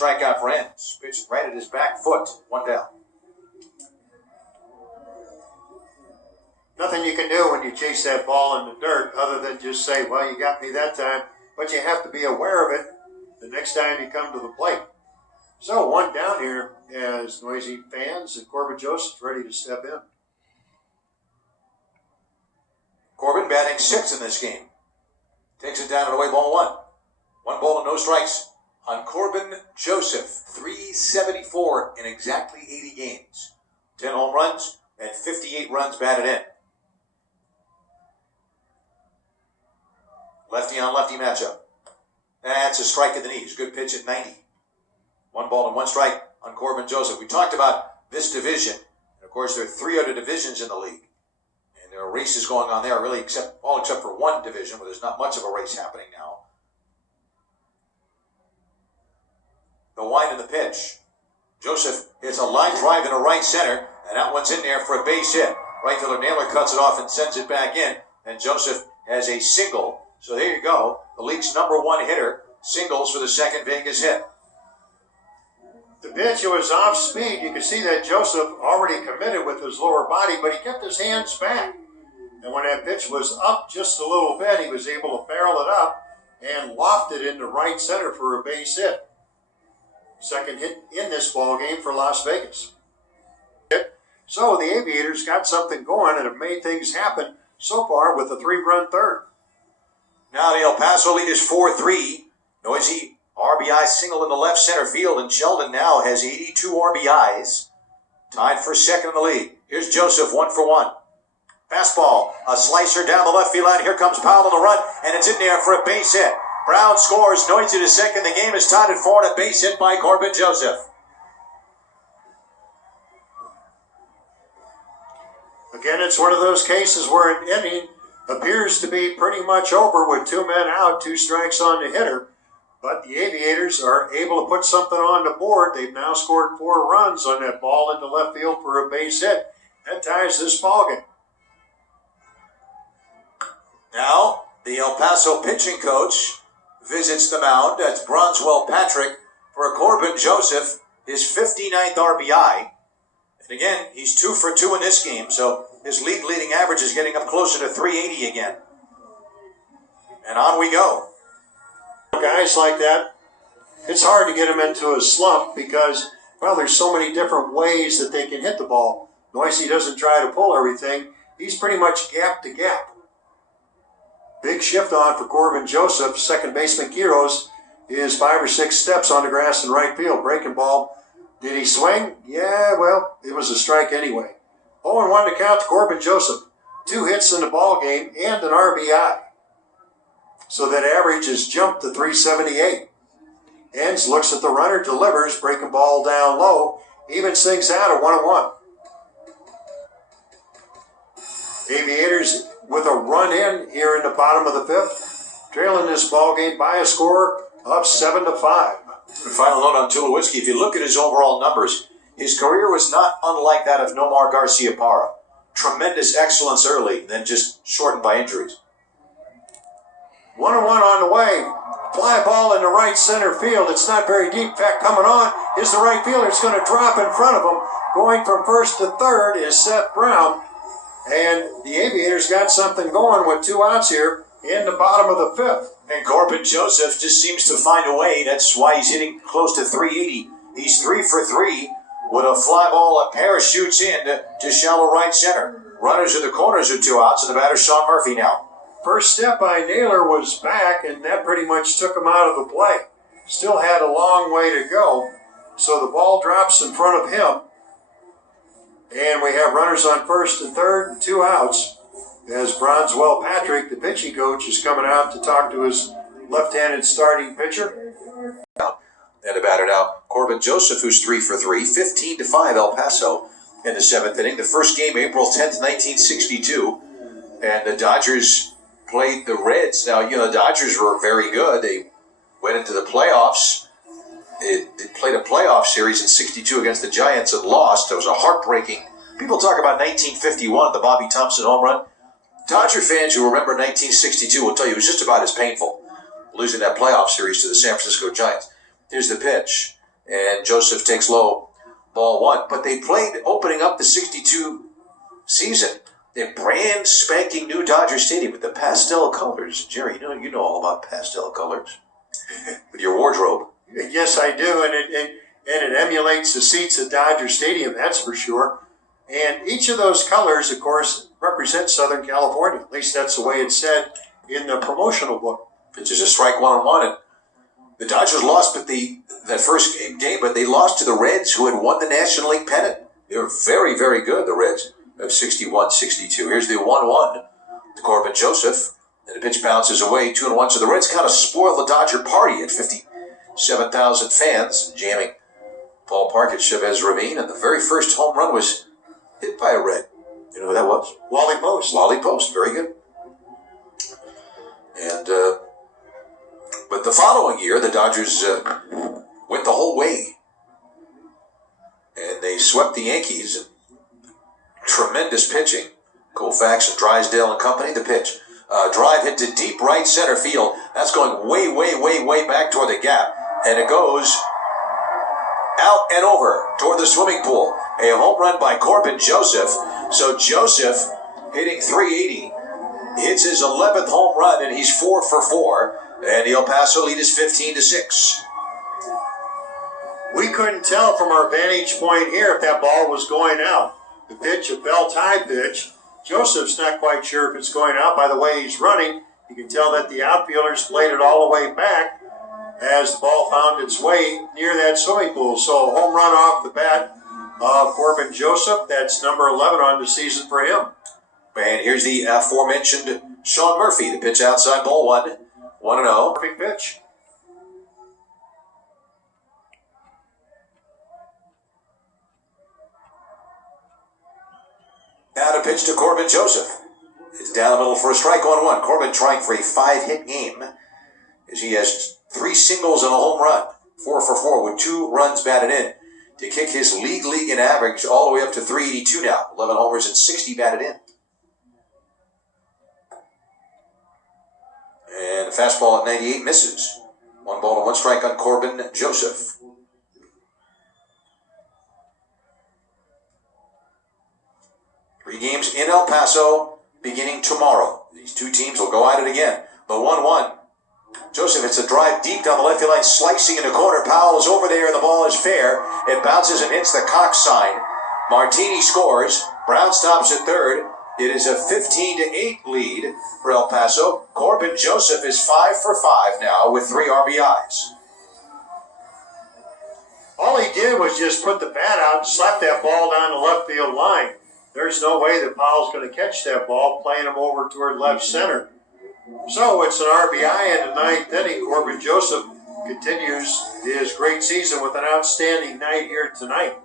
strikeout for ends. Pitch right at his back foot. 1 down. Nothing you can do when you chase that ball in the dirt other than just say, well, you got me that time. But you have to be aware of it the next time you come to the plate. So 1 down here as Noisy fans and Corban Joseph's ready to step in. Corban batting 6th in this game. Takes it down and away, ball 1. 1 ball and no strikes on Corban Joseph. 374 in exactly 80 games. 10 home runs and 58 runs batted in. Lefty on lefty matchup. That's a strike in the knees. Good pitch at 90. 1 ball and 1 strike on Corban Joseph. We talked about this division. And of course, there are 3 other divisions in the league. And there are races going on there, really, except for one division where there's not much of a race happening now. The wind and the pitch. Joseph hits a line drive into right center, and that one's in there for a base hit. Right fielder Naylor cuts it off and sends it back in, and Joseph has a single. So there you go. The league's #1 hitter singles for the second Vegas hit. The pitch was off speed. You can see that Joseph already committed with his lower body, but he kept his hands back. And when that pitch was up just a little bit, he was able to barrel it up and loft it into right center for a base hit. Second hit in this ball game for Las Vegas. So the Aviators got something going and have made things happen so far with a 3-run third. Now the El Paso lead is 4-3. Noisy RBI single in the left center field, and Sheldon now has 82 RBIs. Tied for second in the league. Here's Joseph, 1 for 1. Fastball, a slicer down the left field line. Here comes Powell on the run, and it's in there for a base hit. Brown scores, Noisy to second. The game is tied at 4 and a base hit by Corban Joseph. Again, it's one of those cases where an inning appears to be pretty much over with 2 men out, 2 strikes on the hitter. But the Aviators are able to put something on the board. They've now scored 4 runs on that ball into left field for a base hit. That ties this ballgame. Now, the El Paso pitching coach visits the mound. That's Bronzewell Patrick for Corban Joseph, his 59th RBI. And again, he's 2 for 2 in this game, so his leading average is getting up closer to 380 again. And on we go. Guys like that, it's hard to get them into a slump because, well, there's so many different ways that they can hit the ball. Noisy doesn't try to pull everything. He's pretty much gap to gap. Big shift on for Corban Joseph. Second baseman Quiros is 5 or 6 steps on the grass in right field. Breaking ball. Did he swing? Yeah, well, it was a strike anyway. 0-1 to count to Corban Joseph. 2 hits in the ball game and an RBI. So that average has jumped to 378. Ends looks at the runner, delivers, breaking ball down low. Evens things out at 1-1. Aviators with a run in here in the bottom of the 5th. Trailing this ball game by a score of 7-5. Final note on Tulowitzki. If you look at his overall numbers, his career was not unlike that of Nomar Garcia-Parra. Tremendous excellence early, then just shortened by injuries. 1-1 on the way. Fly ball in the right center field. It's not very deep. In fact, coming on is the right fielder. It's going to drop in front of him. Going from first to third is Seth Brown. And the Aviators got something going with 2 outs here in the bottom of the 5th. And Corban Joseph just seems to find a way. That's why he's hitting close to 380. He's 3 for 3 with a fly ball that parachutes in to shallow right center. Runners in the corners are 2 outs, and the batter Sean Murphy now. First step by Naylor was back, and that pretty much took him out of the play. Still had a long way to go, so the ball drops in front of him. And we have runners on first and third and 2 outs as Bronzewell Patrick, the pitching coach, is coming out to talk to his left-handed starting pitcher. And a batter now, Corban Joseph, who's 3 for 3, 15-5 El Paso in the 7th inning. The first game, April 10th, 1962, and the Dodgers played the Reds. Now, the Dodgers were very good. They went into the playoffs. They played a playoff series in 62 against the Giants and lost. It was a heartbreaking. People talk about 1951, the Bobby Thompson home run. Dodger fans who remember 1962 will tell you it was just about as painful, losing that playoff series to the San Francisco Giants. Here's the pitch. And Joseph takes low, ball one. But they played opening up the 62 season in brand spanking new Dodger Stadium with the pastel colors. Jerry, you know all about pastel colors with your wardrobe. Yes, I do, and it emulates the seats at Dodger Stadium, that's for sure. And each of those colors, of course, represents Southern California. At least that's the way it's said in the promotional book. Pitch is a strike 1-1, and the Dodgers lost that first game, but they lost to the Reds, who had won the National League pennant. They were very, very good, the Reds, of 61-62. Here's the 1-1 to Corban Joseph, and the pitch bounces away, 2-1. So the Reds kind of spoiled the Dodger party at 57,000 fans jamming ballpark at Chavez Ravine, and the very first home run was hit by a Red. You know who that was? Wally Post. Wally Post, very good. And but the following year, the Dodgers went the whole way, and they swept the Yankees. Tremendous pitching. Koufax and Drysdale and company. The pitch, drive hit to deep right center field. That's going way, way, way, way back toward the gap, and it goes out and over toward the swimming pool. A home run by Corban Joseph. So Joseph, hitting 380, hits his 11th home run, and he's 4 for 4. And the El Paso lead is 15-6. We couldn't tell from our vantage point here if that ball was going out. The pitch, a bell-tie pitch. Joseph's not quite sure if it's going out by the way he's running. You can tell that the outfielders played it all the way back as the ball found its way near that swimming pool. So home run off the bat of Corban Joseph. That's number 11 on the season for him. And here's the aforementioned Sean Murphy. The pitch outside, ball one. 1-0. Perfect pitch. Now to pitch to Corban Joseph. It's down the middle for a strike, 1-1. Corban trying for a 5-hit game as he has 3 singles and a home run. 4 for 4 with 2 runs batted in to kick his league in average all the way up to 382 now. 11 homers and 60 batted in. And the fastball at 98 misses. 1 ball to 1 strike on Corban Joseph. Three games in El Paso beginning tomorrow. These two teams will go at it again. The 1-1. Joseph hits a drive deep down the left field line, slicing in the corner. Powell is over there, and the ball is fair. It bounces and hits the Cox sign. Martini scores. Brown stops at third. It is a 15-8 lead for El Paso. Corban Joseph is 5 for 5 now with 3 RBIs. All he did was just put the bat out and slap that ball down the left field line. There's no way that Powell's going to catch that ball, playing him over toward left center. So it's an RBI in the 9th inning. Corban Joseph continues his great season with an outstanding night here tonight.